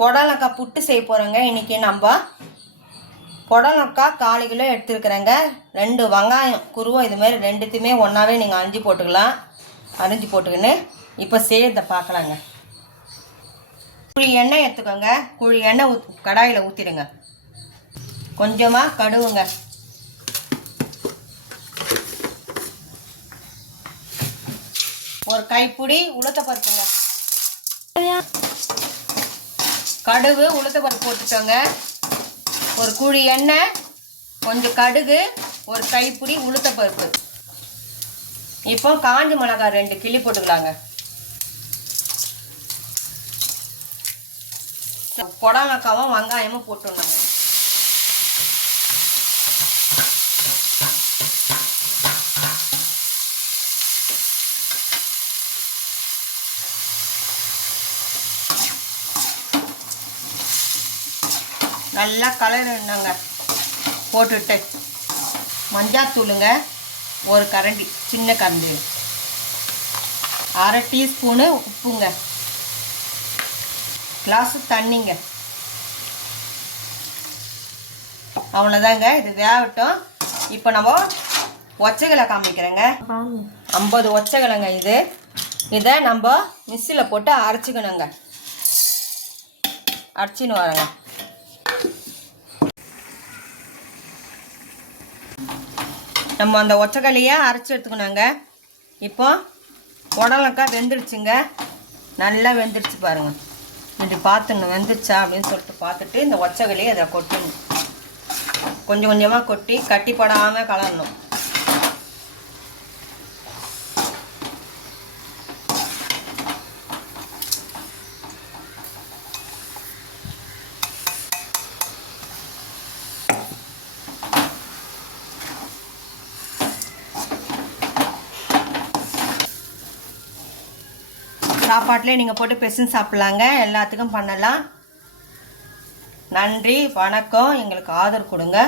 புடலங்காய் புட்டு செய்ய போகிறோங்க இன்றைக்கி நம்ம புடலங்காய் காலு கிலோ எடுத்துருக்குறேங்க. ரெண்டு வெங்காயம் குருவம் இதுமாரி ரெண்டுத்தையுமே ஒன்றாவே நீங்கள் அரிஞ்சு போட்டுக்கலாம். அரிஞ்சு போட்டுக்கின்னு இப்போ செய்யறதை பார்க்கலாங்க. குழி எண்ணெய் எடுத்துக்கோங்க. குழி எண்ணெய் ஊத் கடாயில் ஊற்றிடுங்க கொஞ்சமாக கடுவுங்க ஒரு கைப்பிடி உளுத்த பருப்புங்க கடுகு உளுத்தப்பருப்பு பருப்பு ஒரு குழி எண்ணெய் கொஞ்சம் கடுகு ஒரு கைப்பிடி உளுத்த பருப்பு. இப்போ காஞ்ச மிளகாய் ரெண்டு கிள்ளி போட்டுக்கலாங்க. புடலங்காவும் வெங்காயமும் போட்டுடணுங்க. நல்லா கலரிடணுங்க போட்டுட்டு மஞ்சாத்தூளுங்க ஒரு கரண்டி சின்ன கரண்டி. அரை டீஸ்பூனு உப்புங்க. கிளாஸு தண்ணிங்க. அவ்வளோதாங்க இது வேகட்டும். இப்போ நம்ம ஒச்சைகளை காமிக்கிறேங்க. ஐம்பது ஒச்சைகளைங்க இது. இதை நம்ம மிக்சியில் போட்டு அரைச்சிக்கணுங்க. அரைச்சின்னு வரேங்க. நம்ம அந்த ஒச்சக்கல்லையே அரைச்சி எடுத்துக்கணுங்க. இப்போ உடலக்காய் வெந்துடுச்சுங்க நல்லா வெந்துடுச்சு பாருங்க. இப்படி பார்த்துடணும் வெந்துடுச்சா அப்படின்னு சொல்லிட்டு பார்த்துட்டு இந்த ஒச்சக்கல்லையே அதை கொட்டணும் கொஞ்சம் கொஞ்சமாக கொட்டி கட்டிப்படாமல் கலரணும். சாப்பாட்டிலே நீங்கள் போட்டு பெசன் சாப்பிட்லாங்க. எல்லாத்துக்கும் பண்ணலாம். நன்றி வணக்கம். எங்களுக்கு ஆதரவு கொடுங்க.